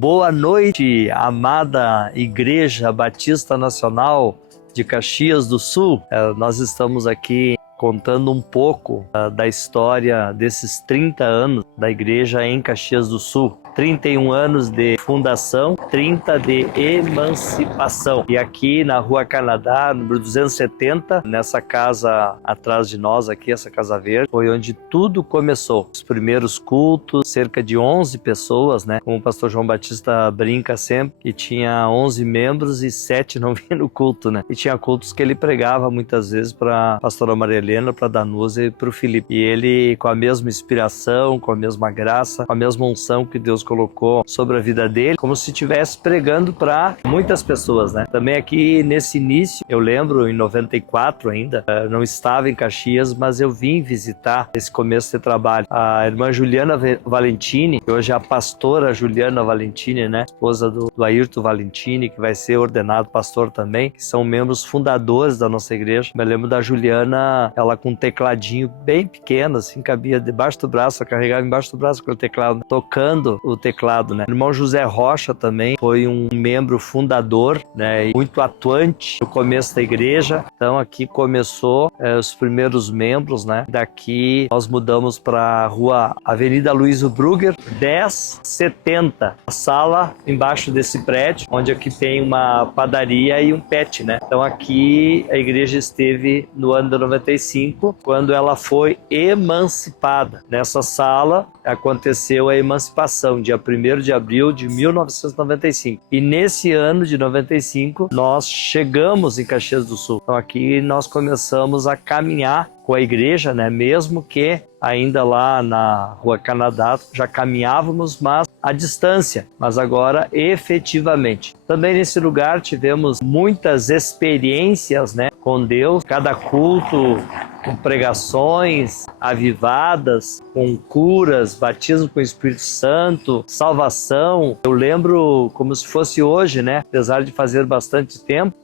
Boa noite, amada Igreja Batista Nacional de Caxias do Sul. Nós estamos aqui contando um pouco da história desses 30 anos da igreja em Caxias do Sul. 31 anos de fundação, 30 de emancipação. E aqui na Rua Canadá, número 270, nessa casa atrás de nós aqui, essa casa verde, foi onde tudo começou. Os primeiros cultos, cerca de 11 pessoas, né? Como o pastor João Batista brinca sempre, que tinha 11 membros e 7 não vinham no culto, né? E tinha cultos que ele pregava muitas vezes para a pastora Maria Helena, para a Danusa e para o Felipe. E ele, com a mesma inspiração, com a mesma graça, com a mesma unção que Deus colocou sobre a vida dele, como se estivesse pregando para muitas pessoas, né? Também aqui nesse início, eu lembro em 94 ainda, não estava em Caxias, mas eu vim visitar esse começo de trabalho. A irmã Juliana Valentini, que hoje é a pastora Juliana Valentini, né? Esposa do Ayrton Valentini, que vai ser ordenado pastor também, que são membros fundadores da nossa igreja. Me lembro da Juliana, ela com um tecladinho bem pequeno, assim, cabia debaixo do braço, ela carregava embaixo do braço com o teclado, tocando o teclado, né? O irmão José Rocha também foi um membro fundador, né? E muito atuante no começo da igreja. Então aqui começou os primeiros membros, né? Daqui nós mudamos para a rua Avenida Luiz Brugger, 1070, a sala embaixo desse prédio, onde aqui tem uma padaria e um pet, né? Então aqui a igreja esteve no ano de 95, quando ela foi emancipada. Nessa sala aconteceu a emancipação, dia 1º de abril de 1995. E nesse ano de 95, nós chegamos em Caxias do Sul. Então aqui nós começamos a caminhar com a igreja, né? Mesmo que ainda lá na Rua Canadá já caminhávamos, mas à distância, mas agora efetivamente. Também nesse lugar tivemos muitas experiências, né, com Deus, cada culto com pregações avivadas, com curas, batismo com o Espírito Santo, salvação. Eu lembro como se fosse hoje, né? Apesar de fazer bastante tempo,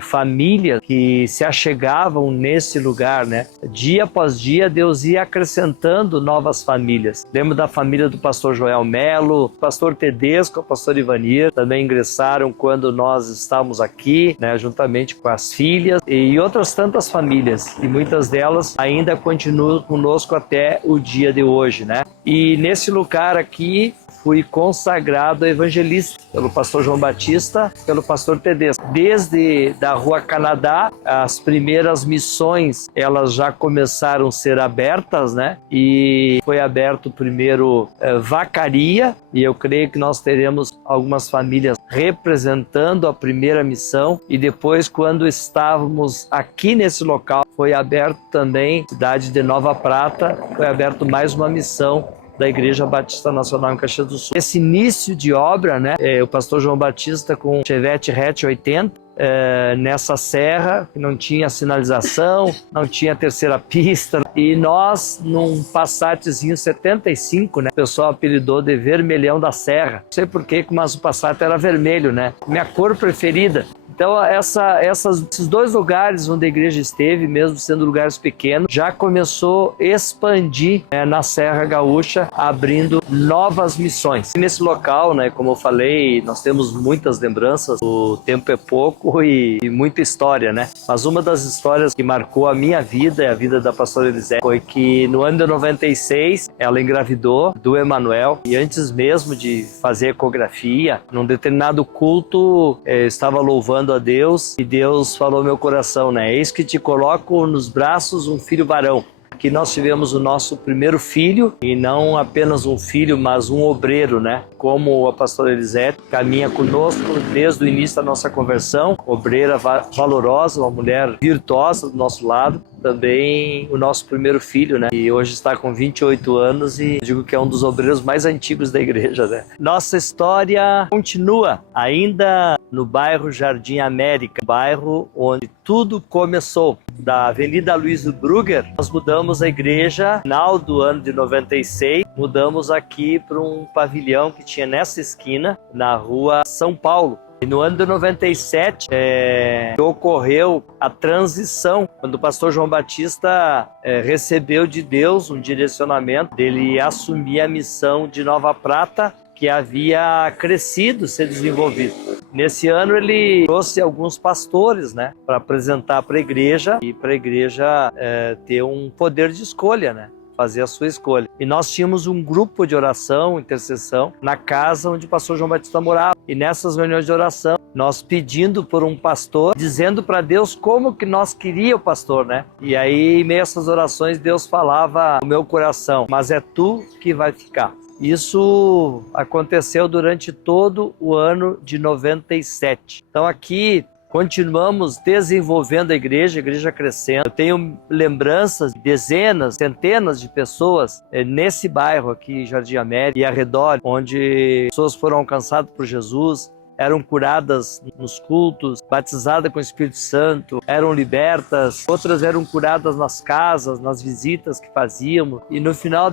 famílias que se achegavam nesse lugar, né? Dia após dia, Deus ia acrescentando novas famílias. Lembro da família do pastor Joel Melo, pastor Tedesco, o pastor Ivanir, também ingressaram quando nós estávamos aqui, né? Juntamente com as filhas e outras tantas famílias, e muitas delas ainda continuam conosco até o dia de hoje, né? E nesse lugar aqui fui consagrado a evangelista pelo pastor João Batista, pelo pastor Tedesco. Desde da Rua Canadá, as primeiras missões, elas já começaram a ser abertas, né? E foi aberto primeiro Vacaria, e eu creio que nós teremos algumas famílias representando a primeira missão. E depois, quando estávamos aqui nesse local, foi aberto também, cidade de Nova Prata, foi aberto mais uma missão da Igreja Batista Nacional em Caxias do Sul. Esse início de obra, né, o pastor João Batista com Chevette hatch 80, nessa serra, que não tinha sinalização, não tinha terceira pista, e nós num Passatzinho 75, né, o pessoal apelidou de vermelhão da serra. Não sei porquê, mas o Passat era vermelho, né, minha cor preferida. Então esses dois lugares onde a igreja esteve, mesmo sendo lugares pequenos, já começou a expandir, né, na Serra Gaúcha, abrindo novas missões. E nesse local, né, como eu falei, nós temos muitas lembranças, o tempo é pouco e muita história, né? Mas uma das histórias que marcou a minha vida e a vida da pastora Elisete foi que no ano de 96 ela engravidou do Emanuel, e antes mesmo de fazer ecografia, num determinado culto, estava louvando a Deus, e Deus falou ao meu coração, né? Eis que te coloco nos braços um filho varão. Que nós tivemos o nosso primeiro filho, e não apenas um filho, mas um obreiro, né? Como a pastora Elisete caminha conosco desde o início da nossa conversão, obreira valorosa, uma mulher virtuosa do nosso lado. Também o nosso primeiro filho, né? E hoje está com 28 anos e digo que é um dos obreiros mais antigos da igreja, né? Nossa história continua ainda no bairro Jardim América, bairro onde tudo começou. Da Avenida Luiz Brugger, nós mudamos a igreja no final do ano de 96, mudamos aqui para um pavilhão que tinha nessa esquina, na rua São Paulo. E no ano de 97, ocorreu a transição, quando o pastor João Batista recebeu de Deus um direcionamento dele assumir a missão de Nova Prata, que que havia crescido, se desenvolvido. Nesse ano ele trouxe alguns pastores, né, para apresentar para a igreja e para a igreja ter um poder de escolha, né, fazer a sua escolha. E nós tínhamos um grupo de oração, intercessão, na casa onde o pastor João Batista morava. E nessas reuniões de oração, nós pedindo por um pastor, dizendo para Deus como que nós queríamos o pastor, né? E aí, em meio a essas orações, Deus falava no meu coração: mas é tu que vai ficar. Isso aconteceu durante todo o ano de 97. Então aqui continuamos desenvolvendo a igreja crescendo. Eu tenho lembranças de dezenas, centenas de pessoas nesse bairro aqui, Jardim América e arredor, onde pessoas foram alcançadas por Jesus, eram curadas nos cultos, batizadas com o Espírito Santo, eram libertas, outras eram curadas nas casas, nas visitas que fazíamos. E no final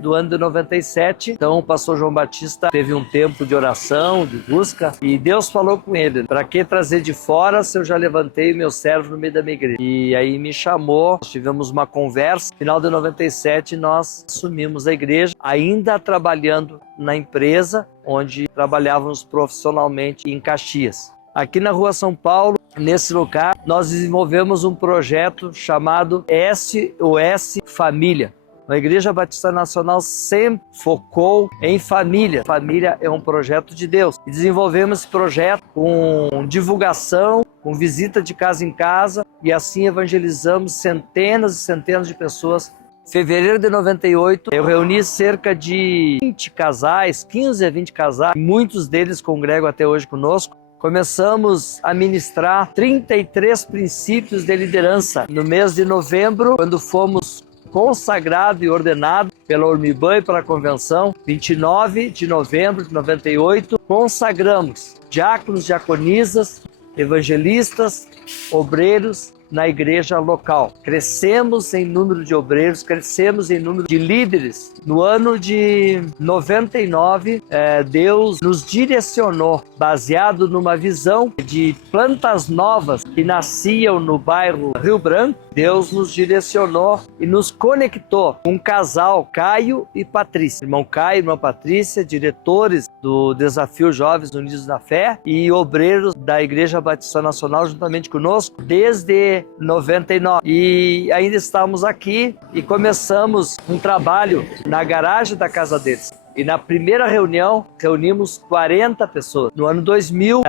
do ano de 97, então o pastor João Batista teve um tempo de oração, de busca, e Deus falou com ele: para que trazer de fora se eu já levantei o meu servo no meio da minha igreja? E aí me chamou, nós tivemos uma conversa. No final de 97 nós assumimos a igreja, ainda trabalhando na empresa onde trabalhávamos profissionalmente em Caxias. Aqui na Rua São Paulo, nesse lugar, nós desenvolvemos um projeto chamado SOS Família. A Igreja Batista Nacional sempre focou em família. Família é um projeto de Deus. E desenvolvemos esse projeto com divulgação, com visita de casa em casa, e assim evangelizamos centenas e centenas de pessoas. Em fevereiro de 98, eu reuni cerca de 20 casais, 15 a 20 casais, muitos deles congregam até hoje conosco. Começamos a ministrar 33 princípios de liderança. No mês de novembro, quando fomos consagrados e ordenados pela Urmiban e pela Convenção, 29 de novembro de 98, consagramos diáconos, diaconisas, evangelistas, obreiros na igreja local. Crescemos em número de obreiros, crescemos em número de líderes. No ano de 99, Deus nos direcionou, baseado numa visão de plantas novas que nasciam no bairro Rio Branco. Deus nos direcionou e nos conectou com um casal, Caio e Patrícia. Irmão Caio e irmã Patrícia, diretores do Desafio Jovens Unidos na Fé e obreiros da Igreja Batista Nacional juntamente conosco desde 99. E ainda estamos aqui e começamos um trabalho na garagem da casa deles. E na primeira reunião, reunimos 40 pessoas. No ano 2000,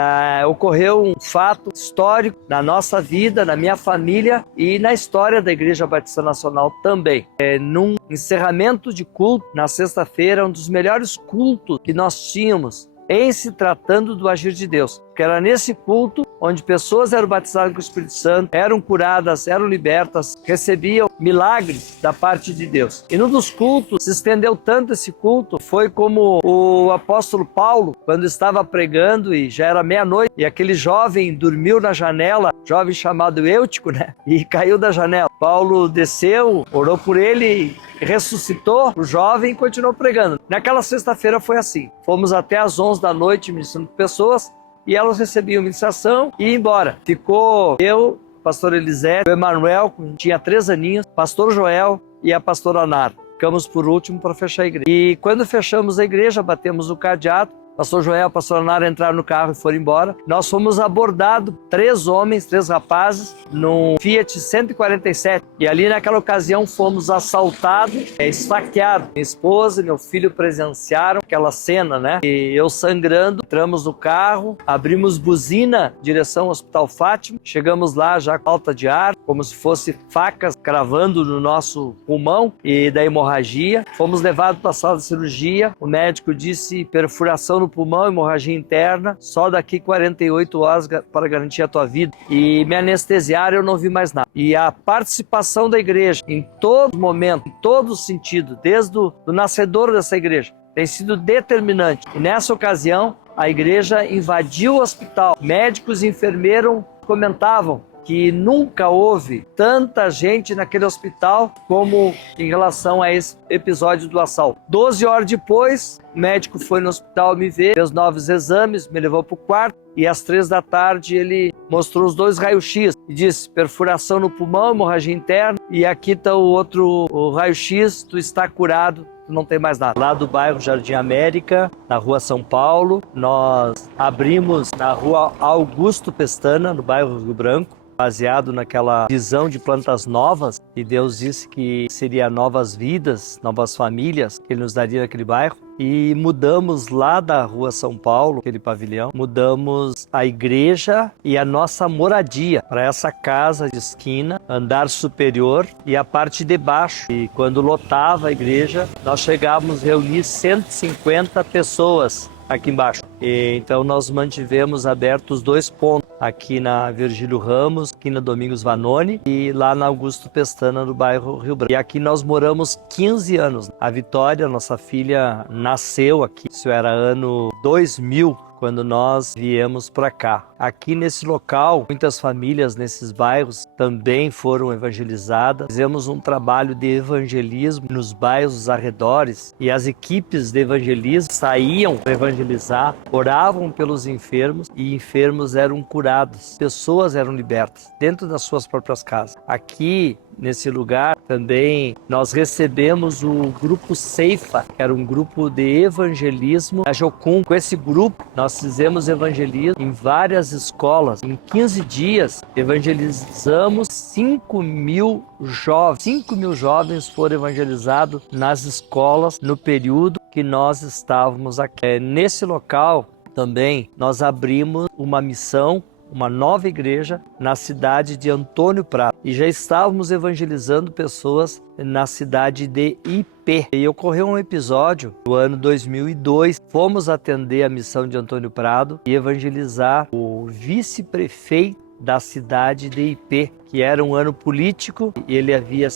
ocorreu um fato histórico na nossa vida, na minha família e na história da Igreja Batista Nacional também. Num encerramento de culto, na sexta-feira, um dos melhores cultos que nós tínhamos em se tratando do agir de Deus. Porque era nesse culto onde pessoas eram batizadas com o Espírito Santo, eram curadas, eram libertas, recebiam milagres da parte de Deus. E num dos cultos, se estendeu tanto esse culto, foi como o apóstolo Paulo, quando estava pregando e já era meia-noite, e aquele jovem dormiu na janela, jovem chamado Eutico, né? E caiu da janela. Paulo desceu, orou por ele, ressuscitou o jovem e continuou pregando. Naquela sexta-feira foi assim. Fomos até às 11 da noite ministrando pessoas, e elas recebiam ministração e iam embora. Ficou eu, pastor Elisete, o Emanuel, que tinha 3 aninhos, pastor Joel e a pastora Nara. Ficamos por último para fechar a igreja. E quando fechamos a igreja, batemos o cadeado, pastor Joel e a pastora Nara entraram no carro e foram embora. Nós fomos abordados, 3 homens, 3 rapazes, num Fiat 147. E ali naquela ocasião fomos assaltados, esfaqueados. Minha esposa e meu filho presenciaram aquela cena, né? E eu sangrando, entramos no carro, abrimos buzina, direção ao Hospital Fátima. Chegamos lá já com falta de ar, como se fosse facas cravando no nosso pulmão e da hemorragia. Fomos levados para a sala de cirurgia. O médico disse perfuração no pulmão, hemorragia interna, só daqui 48 horas para garantir a tua vida. E me anestesiaram, eu não vi mais nada. E a participação da igreja em todo momento, em todo sentido, desde o nascedor dessa igreja, tem sido determinante. E nessa ocasião, a igreja invadiu o hospital. Médicos e enfermeiros comentavam que nunca houve tanta gente naquele hospital como em relação a esse episódio do assalto. 12 horas depois, o médico foi no hospital me ver, fez novos exames, me levou para o quarto e às 3 da tarde ele mostrou os 2 raios-x e disse perfuração no pulmão, hemorragia interna, e aqui está o outro raio-x, tu está curado não tem mais nada. Lá do bairro Jardim América, na rua São Paulo, nós abrimos na rua Augusto Pestana, no bairro Rio Branco, baseado naquela visão de plantas novas, e Deus disse que seria novas vidas, novas famílias que Ele nos daria naquele bairro. E mudamos lá da rua São Paulo, aquele pavilhão, mudamos a igreja e a nossa moradia para essa casa de esquina, andar superior e a parte de baixo. E quando lotava a igreja, nós chegávamos a reunir 150 pessoas aqui embaixo. E então nós mantivemos abertos 2 pontos, aqui na Virgílio Ramos, aqui na Domingos Vanoni e lá na Augusto Pestana, no bairro Rio Branco. E aqui nós moramos 15 anos. A Vitória, nossa filha, nasceu aqui. Isso era ano 2000. Quando nós viemos para cá. Aqui nesse local, muitas famílias nesses bairros também foram evangelizadas. Fizemos um trabalho de evangelismo nos bairros arredores e as equipes de evangelismo saíam para evangelizar, oravam pelos enfermos e enfermos eram curados. Pessoas eram libertas dentro das suas próprias casas. Aqui nesse lugar também nós recebemos o grupo Ceifa, que era um grupo de evangelismo da Jocum. Com esse grupo nós fizemos evangelismo em várias escolas. Em 15 dias evangelizamos 5.000 jovens. 5.000 jovens foram evangelizados nas escolas no período que nós estávamos aqui. Nesse local também nós abrimos uma missão, uma nova igreja na cidade de Antônio Prado. E já estávamos evangelizando pessoas na cidade de IP. E ocorreu um episódio no ano 2002. Fomos atender a missão de Antônio Prado e evangelizar o vice-prefeito da cidade de IP, que era um ano político, e ele havia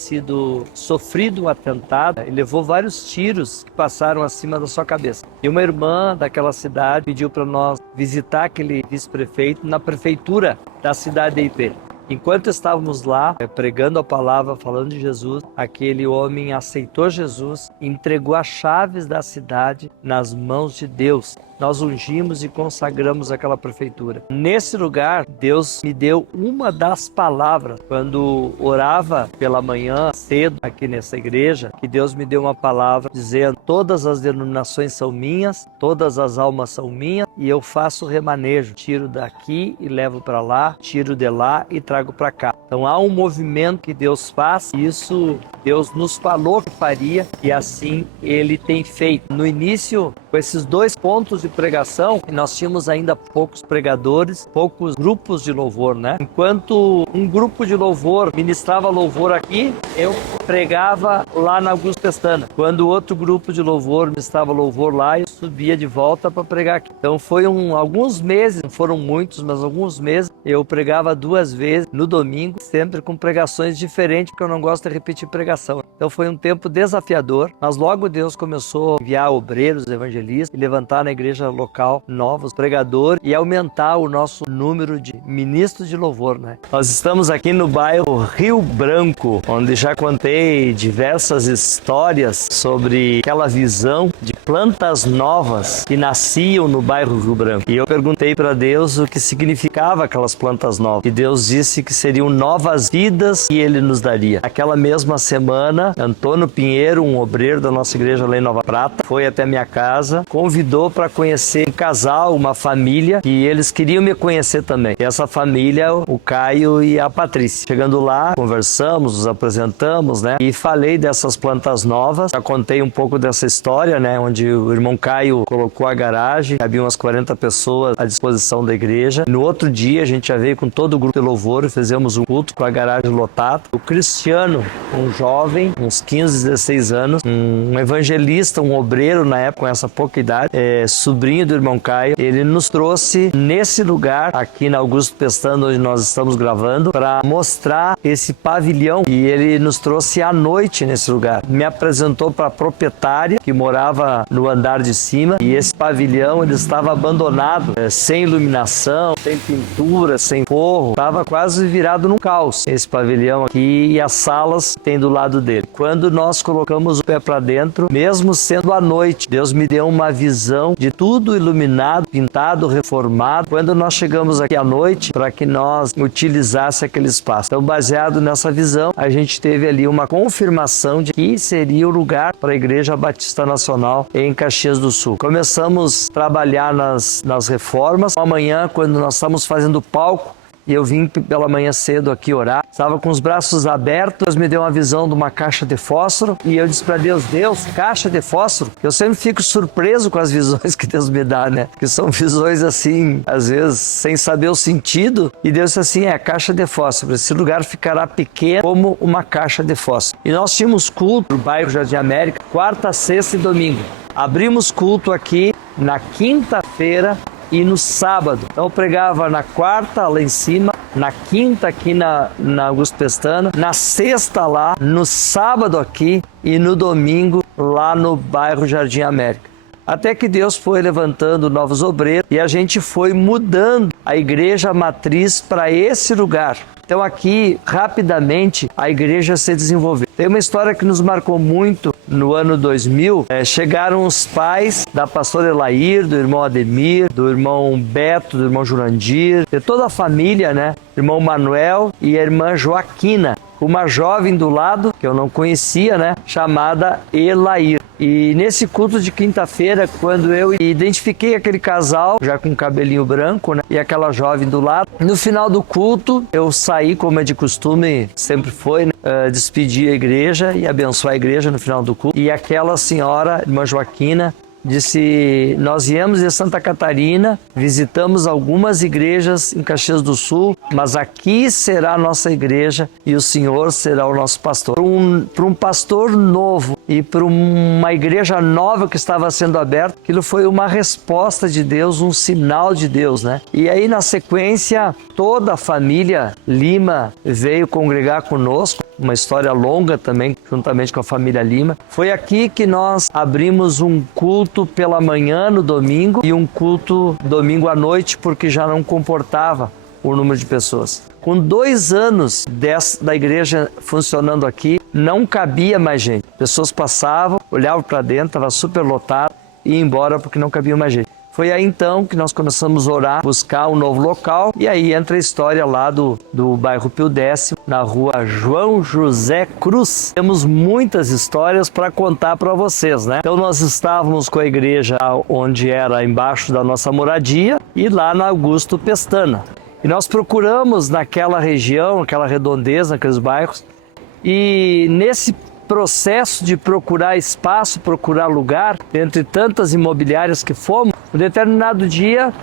sofrido um atentado. Ele levou vários tiros que passaram acima da sua cabeça. E uma irmã daquela cidade pediu para nós visitar aquele vice-prefeito na prefeitura da cidade de IP. Enquanto estávamos lá, pregando a palavra, falando de Jesus, aquele homem aceitou Jesus, entregou as chaves da cidade nas mãos de Deus. Nós ungimos e consagramos aquela prefeitura. Nesse lugar, Deus me deu uma das palavras. Quando orava pela manhã, cedo, aqui nessa igreja, que Deus me deu uma palavra dizendo: todas as denominações são minhas, todas as almas são minhas, e eu faço remanejo. Tiro daqui e levo para lá, tiro de lá e trago para cá. Então há um movimento que Deus faz, e isso Deus nos falou que faria, e assim Ele tem feito. No início, com esses 2 pontos de pregação, nós tínhamos ainda poucos pregadores, poucos grupos de louvor, né? Enquanto um grupo de louvor ministrava louvor aqui, eu pregava lá na Augusto Pestana. Quando outro grupo de louvor ministrava louvor lá, eu subia de volta para pregar aqui. Então foi alguns meses, não foram muitos, mas alguns meses, eu pregava 2 vezes no domingo, sempre com pregações diferentes, porque eu não gosto de repetir pregação. Então foi um tempo desafiador, mas logo Deus começou a enviar obreiros, evangelistas, e levantar na igreja local novos pregadores e aumentar o nosso número de ministros de louvor, né? Nós estamos aqui no bairro Rio Branco, onde já contei diversas histórias sobre aquela visão de plantas novas que nasciam no bairro Rio Branco. E eu perguntei para Deus o que significava aquelas plantas novas. E Deus disse que seriam novas vidas que Ele nos daria. Aquela mesma semana, Antônio Pinheiro, um obreiro da nossa igreja lá em Nova Prata, foi até minha casa, convidou para conhecer um casal, uma família, e eles queriam me conhecer também. E essa família, o Caio e a Patrícia. Chegando lá, conversamos, nos apresentamos, né? E falei dessas plantas novas. Já contei um pouco dessa história, né? Onde o irmão Caio colocou a garagem, havia umas 40 pessoas à disposição da igreja. No outro dia, a gente já veio com todo o grupo de louvor e fizemos um culto com a garagem lotada. O Cristiano, um jovem, uns 15, 16 anos, um evangelista, um obreiro na época, com essa pouca idade, sobrinho do irmão Caio, ele nos trouxe nesse lugar, aqui na Augusto Pestana, onde nós estamos gravando, para mostrar esse pavilhão, e ele nos trouxe à noite nesse lugar. Me apresentou para a proprietária, que morava no andar de cima, e esse pavilhão ele estava abandonado, sem iluminação, sem pintura, sem forro, estava quase virado num caos, esse pavilhão aqui, e as salas tem do lado dele. Quando nós colocamos o pé para dentro, mesmo sendo à noite, Deus me deu uma visão de tudo iluminado, pintado, reformado, quando nós chegamos aqui à noite para que nós utilizasse aquele espaço. Então, baseado nessa visão, a gente teve ali uma confirmação de que seria o lugar para a Igreja Batista Nacional em Caxias do Sul. Começamos a trabalhar nas reformas. Amanhã, quando nós estamos fazendo o palco, e eu vim pela manhã cedo aqui orar, estava com os braços abertos, Deus me deu uma visão de uma caixa de fósforo, e eu disse para Deus, caixa de fósforo? Eu sempre fico surpreso com as visões que Deus me dá, né? Que são visões assim, às vezes, sem saber o sentido, e Deus disse assim, caixa de fósforo, esse lugar ficará pequeno como uma caixa de fósforo. E nós tínhamos culto no bairro Jardim América, quarta, sexta e domingo. Abrimos culto aqui na quinta-feira e no sábado. Então eu pregava na quarta lá em cima, na quinta aqui na Augusto Pestana, na sexta lá, no sábado aqui e no domingo lá no bairro Jardim América. Até que Deus foi levantando novos obreiros e a gente foi mudando a igreja matriz para esse lugar. Então aqui, rapidamente, a igreja se desenvolveu. Tem uma história que nos marcou muito no ano 2000. Chegaram os pais da pastora Elair, do irmão Ademir, do irmão Beto, do irmão Jurandir, de toda a família, né? Irmão Manuel e a irmã Joaquina. Uma jovem do lado, que eu não conhecia, né? Chamada Elair. E nesse culto de quinta-feira, quando eu identifiquei aquele casal, já com cabelinho branco, né? E aquela jovem do lado, no final do culto, eu saí, como é de costume, sempre foi, né? Despedir a igreja e abençoar a igreja no final do culto. E aquela senhora, irmã Joaquina, disse, nós viemos de Santa Catarina, visitamos algumas igrejas em Caxias do Sul, mas aqui será a nossa igreja e o Senhor será o nosso pastor. Para um pastor novo e para uma igreja nova que estava sendo aberta, aquilo foi uma resposta de Deus, um sinal de Deus, né? E aí na sequência, toda a família Lima veio congregar conosco, uma história longa também, juntamente com a família Lima. Foi aqui que nós abrimos um culto pela manhã no domingo e um culto domingo à noite, porque já não comportava o número de pessoas. Com 2 anos da igreja funcionando aqui, não cabia mais gente. Pessoas passavam, olhavam para dentro, estava super lotado e iam embora porque não cabia mais gente. Foi aí então que nós começamos a orar, buscar um novo local, e aí entra a história lá do bairro Pio X, na rua João José Cruz. Temos muitas histórias para contar para vocês, né? Então nós estávamos com a igreja onde era embaixo da nossa moradia e lá na Augusto Pestana. E nós procuramos naquela região, naquela redondeza, naqueles bairros, e nesse processo de procurar espaço, procurar lugar, entre tantas imobiliárias que fomos, um determinado dia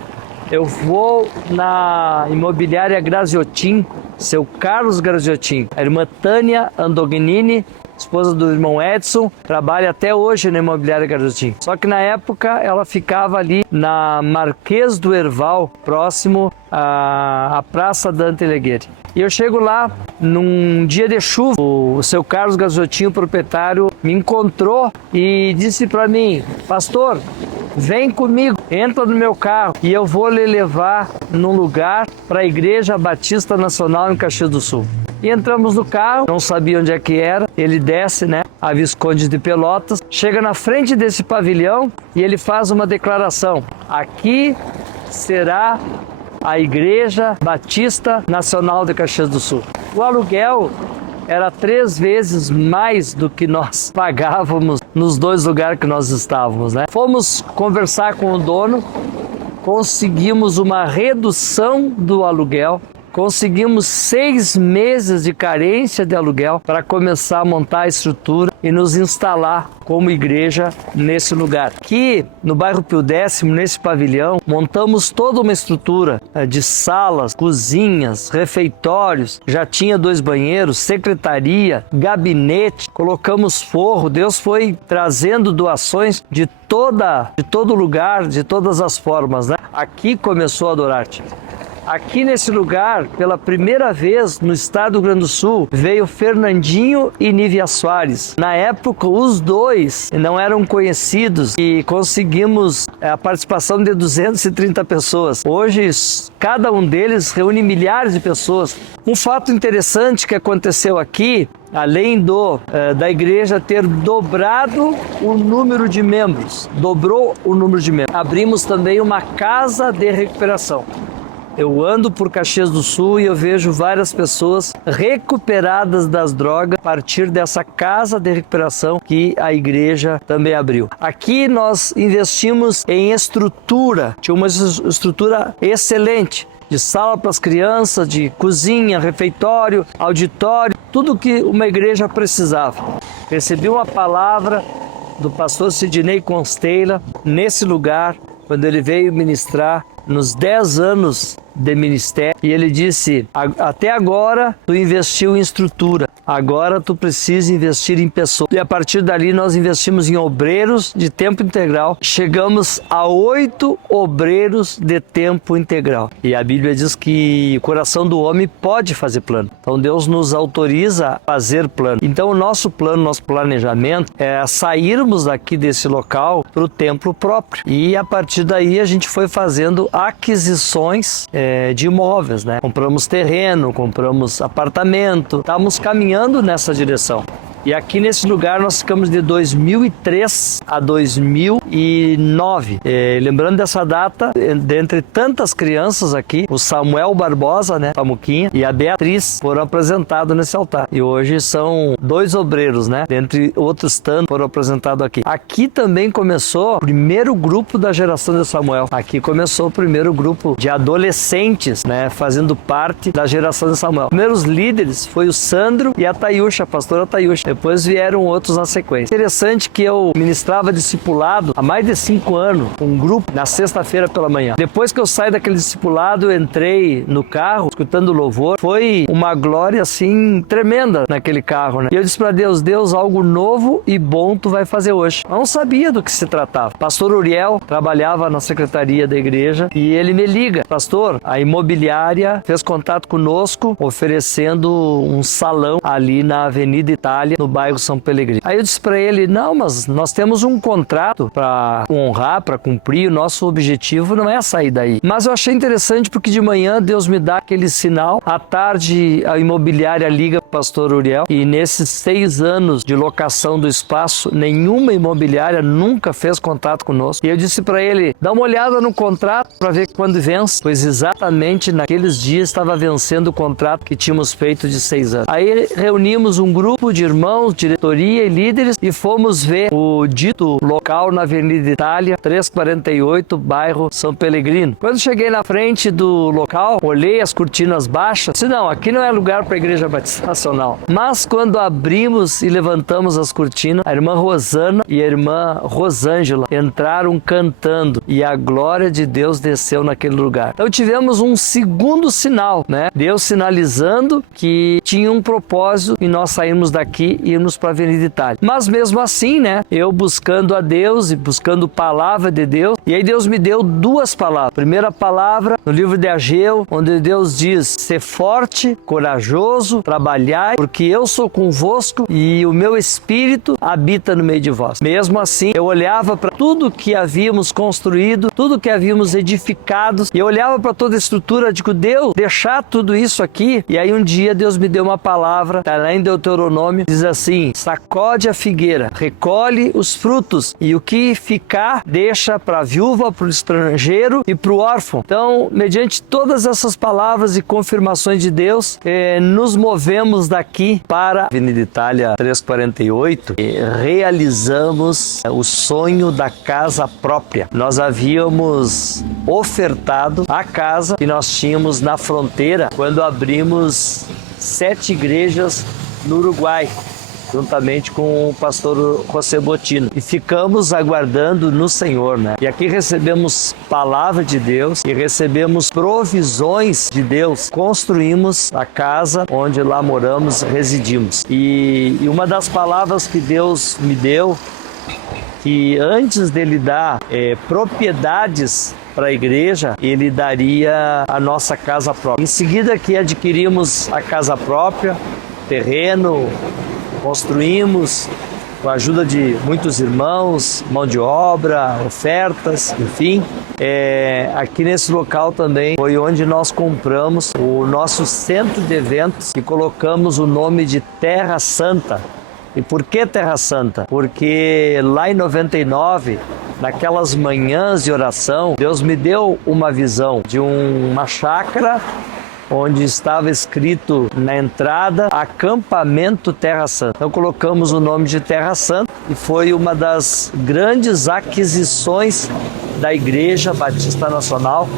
eu vou na imobiliária Graziotin, seu Carlos Graziotin, a irmã Tânia Andognini, esposa do irmão Edson, trabalha até hoje na imobiliária Graziotin. Só que na época ela ficava ali na Marquês do Herval, próximo à Praça Dante Alighieri. E eu chego lá num dia de chuva, o seu Carlos Graziotin, o proprietário, me encontrou e disse para mim, pastor, vem comigo, entra no meu carro e eu vou lhe levar num lugar para a Igreja Batista Nacional em Caxias do Sul. E entramos no carro, não sabia onde é que era, ele desce, né, a Visconde de Pelotas, chega na frente desse pavilhão e ele faz uma declaração, aqui será a Igreja Batista Nacional de Caxias do Sul. O aluguel era 3 vezes mais do que nós pagávamos nos 2 lugares que nós estávamos, né? Fomos conversar com o dono, conseguimos uma redução do aluguel, conseguimos 6 meses de carência de aluguel para começar a montar a estrutura e nos instalar como igreja nesse lugar. Aqui no bairro Pio X, nesse pavilhão, montamos toda uma estrutura de salas, cozinhas, refeitórios, já tinha 2 banheiros, secretaria, gabinete, colocamos forro. Deus foi trazendo doações de todo lugar, de todas as formas, né? Aqui começou a Adorar-te. Aqui nesse lugar, pela primeira vez no estado do Rio Grande do Sul, veio Fernandinho e Nívia Soares. Na época, os 2 não eram conhecidos e conseguimos a participação de 230 pessoas. Hoje, cada um deles reúne milhares de pessoas. Um fato interessante que aconteceu aqui além da igreja ter dobrado o número de membros, dobrou o número de membros, abrimos também uma casa de recuperação. Eu ando por Caxias do Sul e eu vejo várias pessoas recuperadas das drogas a partir dessa casa de recuperação que a igreja também abriu. Aqui nós investimos em estrutura, tinha uma estrutura excelente, de sala para as crianças, de cozinha, refeitório, auditório, tudo que uma igreja precisava. Recebi uma palavra do pastor Sidney Consteila nesse lugar, quando ele veio ministrar nos 10 anos de ministério, e ele disse: até agora tu investiu em estrutura, agora tu precisa investir em pessoas. E a partir dali nós investimos em obreiros de tempo integral, chegamos a 8 obreiros de tempo integral. E a Bíblia diz que o coração do homem pode fazer plano, então Deus nos autoriza a fazer plano. Então o nosso plano, nosso planejamento é sairmos daqui desse local para o templo próprio, e a partir daí a gente foi fazendo aquisições de imóveis, né? Compramos terreno, compramos apartamento, estávamos caminhando nessa direção. E aqui nesse lugar nós ficamos de 2003 a 2009. Lembrando dessa data, dentre tantas crianças aqui, o Samuel Barbosa, né, Pamuquinha, e a Beatriz foram apresentados nesse altar. E hoje são 2 obreiros, né, dentre outros tantos foram apresentados aqui. Aqui também começou o primeiro grupo da geração de Samuel. Aqui começou o primeiro grupo de adolescentes, né, fazendo parte da geração de Samuel. Os primeiros líderes foi o Sandro e a Tayusha, a pastora Tayusha. Depois vieram outros na sequência. Interessante que eu ministrava discipulado há mais de 5 anos, um grupo, na sexta-feira pela manhã. Depois que eu saí daquele discipulado, eu entrei no carro, escutando louvor. Foi uma glória, assim, tremenda naquele carro, né? E eu disse para Deus: Deus, algo novo e bom tu vai fazer hoje. Eu não sabia do que se tratava. Pastor Uriel trabalhava na secretaria da igreja e ele me liga: pastor, a imobiliária fez contato conosco, oferecendo um salão ali na Avenida Itália, no bairro São Pelegrino. Aí eu disse para ele: não, mas nós temos um contrato para honrar, para cumprir, o nosso objetivo não é sair daí. Mas eu achei interessante porque de manhã Deus me dá aquele sinal, à tarde a imobiliária liga para o pastor Uriel, e nesses 6 anos de locação do espaço, nenhuma imobiliária nunca fez contato conosco. E eu disse para ele: dá uma olhada no contrato para ver quando vence, pois exatamente naqueles dias estava vencendo o contrato que tínhamos feito de 6 anos. Aí reunimos um grupo de irmãos, diretoria e líderes e fomos ver o dito local na Avenida Itália, 348, bairro São Pelegrino. Quando cheguei na frente do local, olhei as cortinas baixas, disse: não, aqui não é lugar para a Igreja Batista Nacional. Mas quando abrimos e levantamos as cortinas, a irmã Rosana e a irmã Rosângela entraram cantando e a glória de Deus desceu naquele lugar. Então tivemos um segundo sinal, né? Deus sinalizando que tinha um propósito e nós saímos daqui e irmos para a Avenida Itália. Mas mesmo assim, né, eu buscando a Deus e buscando palavra de Deus, e aí Deus me deu 2 palavras. Primeira palavra no livro de Ageu, onde Deus diz: ser forte, corajoso, trabalhai, porque eu sou convosco e o meu espírito habita no meio de vós. Mesmo assim, eu olhava para tudo que havíamos construído, tudo que havíamos edificado, e eu olhava para toda a estrutura, digo: Deus, deixar tudo isso aqui. E aí um dia Deus me deu uma palavra, está lá em Deuteronômio, diz assim: sacode a figueira, recolhe os frutos, e o que ficar deixa para a viúva, para o estrangeiro e para o órfão. Então, mediante todas essas palavras e confirmações de Deus, nos movemos daqui para a Avenida Itália 348 e realizamos o sonho da casa própria. Nós havíamos ofertado a casa que nós tínhamos na fronteira quando abrimos 7 igrejas no Uruguai, juntamente com o pastor José Botino, e ficamos aguardando no Senhor, né? E aqui recebemos palavra de Deus e recebemos provisões de Deus. Construímos a casa onde lá moramos, residimos. E uma das palavras que Deus me deu, que antes dele dar propriedades para a igreja, ele daria a nossa casa própria. Em seguida que adquirimos a casa própria, terreno, construímos com a ajuda de muitos irmãos, mão de obra, ofertas, enfim. Aqui nesse local também foi onde nós compramos o nosso centro de eventos e colocamos o nome de Terra Santa. E por que Terra Santa? Porque lá em 99, naquelas manhãs de oração, Deus me deu uma visão de uma chácara onde estava escrito na entrada Acampamento Terra Santa. Então colocamos o nome de Terra Santa e foi uma das grandes aquisições da Igreja Batista Nacional.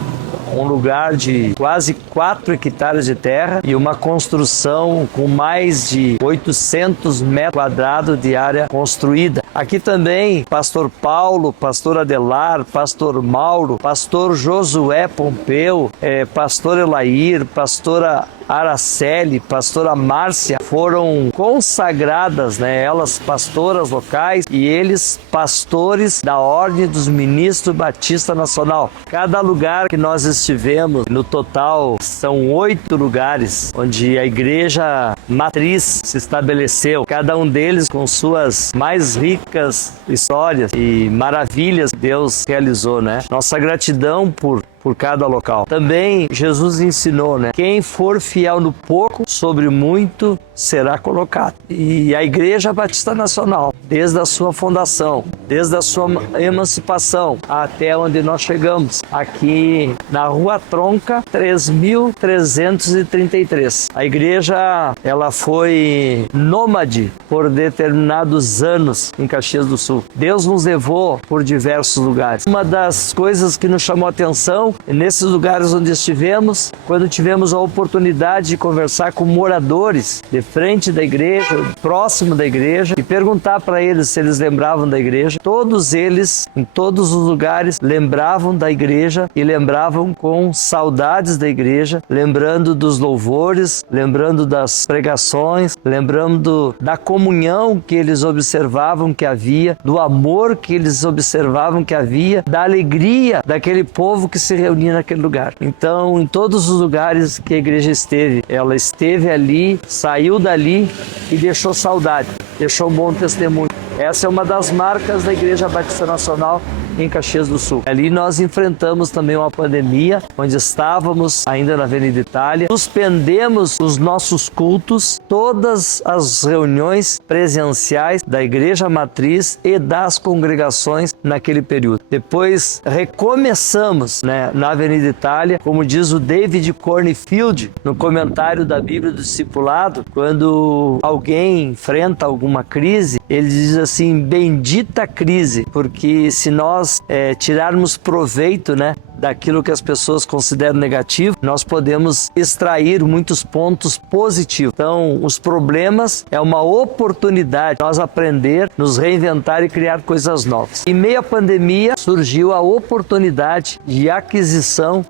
Um lugar de quase 4 hectares de terra e uma construção com mais de 800 metros quadrados de área construída. Aqui também, pastor Paulo, pastor Adelar, pastor Mauro, pastor Josué Pompeu, pastor Elair, pastora Araceli, pastora Márcia, foram consagradas, né? Elas pastoras locais e eles pastores da Ordem dos Ministros Batista Nacional. Cada lugar que nós estivemos, no total são 8 lugares onde a igreja matriz se estabeleceu, cada um deles com suas mais ricas histórias e maravilhas que Deus realizou, né? Nossa gratidão por cada local. Também Jesus ensinou, né? Quem for fiel no pouco, sobre muito será colocado. E a Igreja Batista Nacional, desde a sua fundação, desde a sua emancipação até onde nós chegamos, aqui na Rua Tronca, 3.333. A igreja, ela foi nômade por determinados anos em Caxias do Sul. Deus nos levou por diversos lugares. Uma das coisas que nos chamou a atenção nesses lugares onde estivemos, quando tivemos a oportunidade de conversar com moradores de frente da igreja, próximo da igreja, e perguntar para eles se eles lembravam da igreja, todos eles, em todos os lugares, lembravam da igreja e lembravam com saudades da igreja, lembrando dos louvores, lembrando das pregações, lembrando da comunhão que eles observavam que havia, do amor que eles observavam que havia, da alegria daquele povo que se reunia naquele lugar. Então, em todos os lugares que a igreja esteve, ela esteve ali, saiu dali e deixou saudade, deixou um bom testemunho. Essa é uma das marcas da Igreja Batista Nacional em Caxias do Sul. Ali nós enfrentamos também uma pandemia, onde estávamos ainda na Avenida Itália. Suspendemos os nossos cultos, todas as reuniões presenciais da Igreja Matriz e das congregações naquele período. Depois recomeçamos, né, na Avenida Itália, como diz o David Cornfield no comentário da Bíblia do Discipulado, quando alguém enfrenta alguma crise, ele diz assim: bendita crise, porque se nós tirarmos proveito, né, daquilo que as pessoas consideram negativo, nós podemos extrair muitos pontos positivos. Então, os problemas é uma oportunidade de nós aprender, nos reinventar e criar coisas novas. Em meio à pandemia, surgiu a oportunidade de aquisição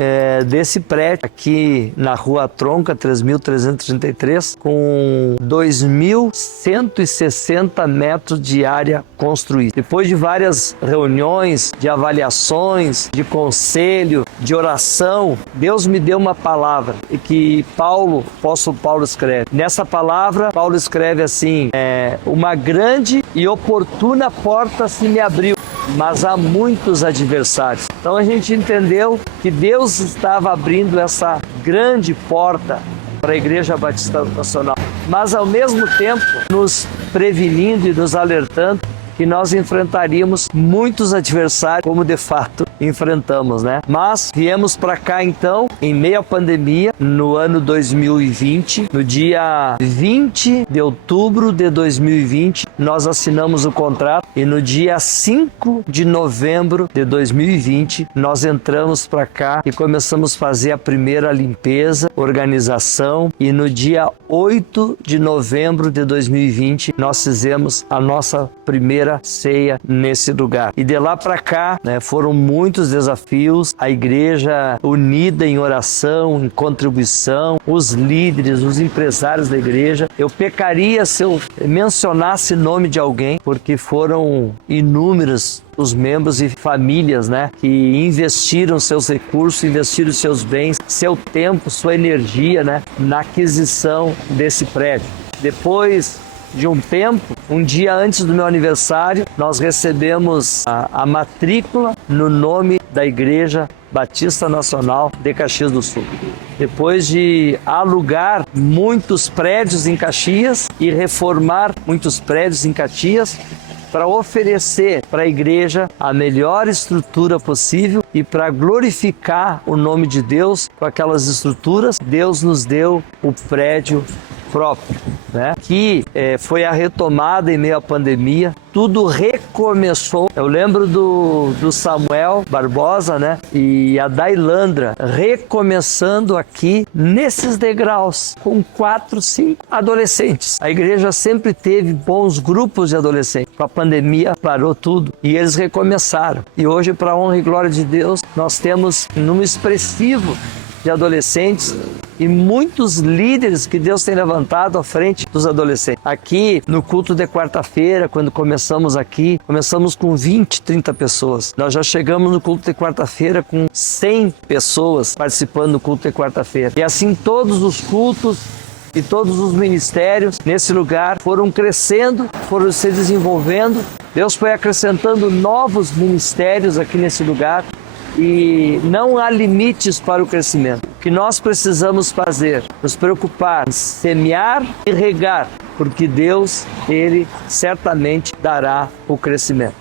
desse prédio aqui na Rua Tronca, 3.333, com 2.160 metros de área construída. Depois de várias reuniões, de avaliações, de conselho, de oração, Deus me deu uma palavra que o apóstolo Paulo escreve. Nessa palavra, Paulo escreve assim: uma grande e oportuna porta se me abriu, mas há muitos adversários. Então a gente entendeu que Deus estava abrindo essa grande porta para a Igreja Batista Nacional, mas ao mesmo tempo nos prevenindo e nos alertando que nós enfrentaríamos muitos adversários, como de fato enfrentamos, né? Mas viemos para cá então, em meio à pandemia, no ano 2020, no dia 20 de outubro de 2020, nós assinamos o contrato e no dia 5 de novembro de 2020, nós entramos para cá e começamos a fazer a primeira limpeza, organização, e no dia 8 de novembro de 2020, nós fizemos a nossa primeira ceia nesse lugar. E de lá para cá, né, foram muitos desafios, a igreja unida em oração, em contribuição, os líderes, os empresários da igreja. Eu pecaria se eu mencionasse nome de alguém, porque foram inúmeros os membros e famílias, né, que investiram seus recursos, investiram seus bens, seu tempo, sua energia, né, na aquisição desse prédio. Depois de um tempo, um dia antes do meu aniversário, nós recebemos a matrícula no nome da Igreja Batista Nacional de Caxias do Sul. Depois de alugar muitos prédios em Caxias e reformar muitos prédios em Caxias, para oferecer para a igreja a melhor estrutura possível e para glorificar o nome de Deus com aquelas estruturas, Deus nos deu o prédio próprio, né? Que foi a retomada em meio à pandemia, tudo recomeçou. Eu lembro do Samuel Barbosa, né? E a Dailandra recomeçando aqui nesses degraus com 4, 5 adolescentes. A igreja sempre teve bons grupos de adolescentes. Com a pandemia parou tudo e eles recomeçaram. E hoje, para a honra e glória de Deus, nós temos um número expressivo de adolescentes e muitos líderes que Deus tem levantado à frente dos adolescentes. Aqui no culto de quarta-feira, quando começamos aqui, começamos com 20, 30 pessoas. Nós já chegamos no culto de quarta-feira com 100 pessoas participando do culto de quarta-feira. E assim todos os cultos e todos os ministérios nesse lugar foram crescendo, foram se desenvolvendo. Deus foi acrescentando novos ministérios aqui nesse lugar. E não há limites para o crescimento. O que nós precisamos fazer? Nos preocupar em semear e regar, porque Deus, Ele certamente dará o crescimento.